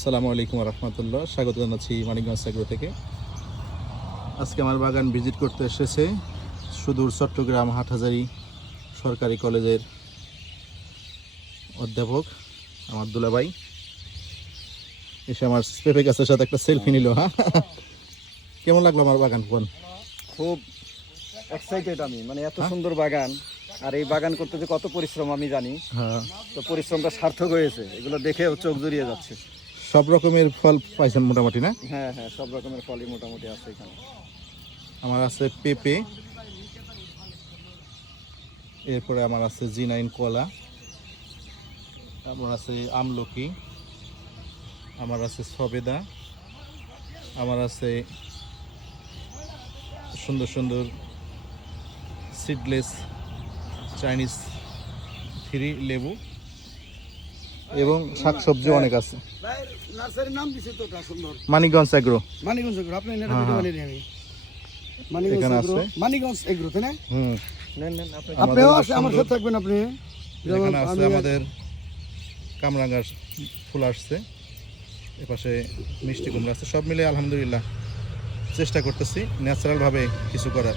আসসালামু আলাইকুম রহমতুল্লাহ, স্বাগত জানাচ্ছি মানিকগঞ্জ এগ্রো থেকে। আজকে আমার বাগান ভিজিট করতে এসেছে সুদূর চট্টগ্রাম হাটহাজারী সরকারি কলেজের অধ্যাপক আমার দুলাভাই। এসে আমার পেঁপে গাছের সাথে একটা সেলফি নিল। হ্যাঁ, কেমন লাগলো আমার বাগান? কোন খুব এক্সাইটেড আমি, মানে এত সুন্দর বাগান, আর এই বাগান করতে যে কত পরিশ্রম আমি জানি। হ্যাঁ, তো পরিশ্রমটা সার্থক হয়েছে, এগুলো দেখে চোখ জুড়িয়ে যাচ্ছে। সব রকমের ফল পাইছেন মোটামুটি না? হ্যাঁ হ্যাঁ, সব রকমের ফলই মোটামুটি আছে এখানে। আমার আছে পেঁপে, এরপরে আমার আছে জি9 কলা, তারপর আছে আমলকি, আমার আছে সবেদা, আমার আছে সুন্দর সুন্দর সিডলেস চাইনিজ থ্রি লেবু এবং শাকসবজি অনেক আছে। নার্সারির নাম দিছে তো এটা সুন্দর, মানিকগঞ্জ এগ্রো। মানিকগঞ্জ এগ্রো। আপনি এটা হ্যাঁ, ভিডিও হ্যাঁ। বানিয়ে দিই আমি। মানিকগঞ্জ এখানে এগ্রো, আছে। মানিকগঞ্জ এগ্রো, তাই না? নেন নেন আপনি। আপনিও আমাদের আছে, আমার সাথে থাকবেন আপনি। এখানে আছে আমি- আমাদের কামরাঙ্গার ফুল আসছে, এপাশে মিষ্টি কুমড়া আছে। সব মিলে আলহামদুলিল্লাহ চেষ্টা করতেছি ন্যাচারালভাবে কিছু করার।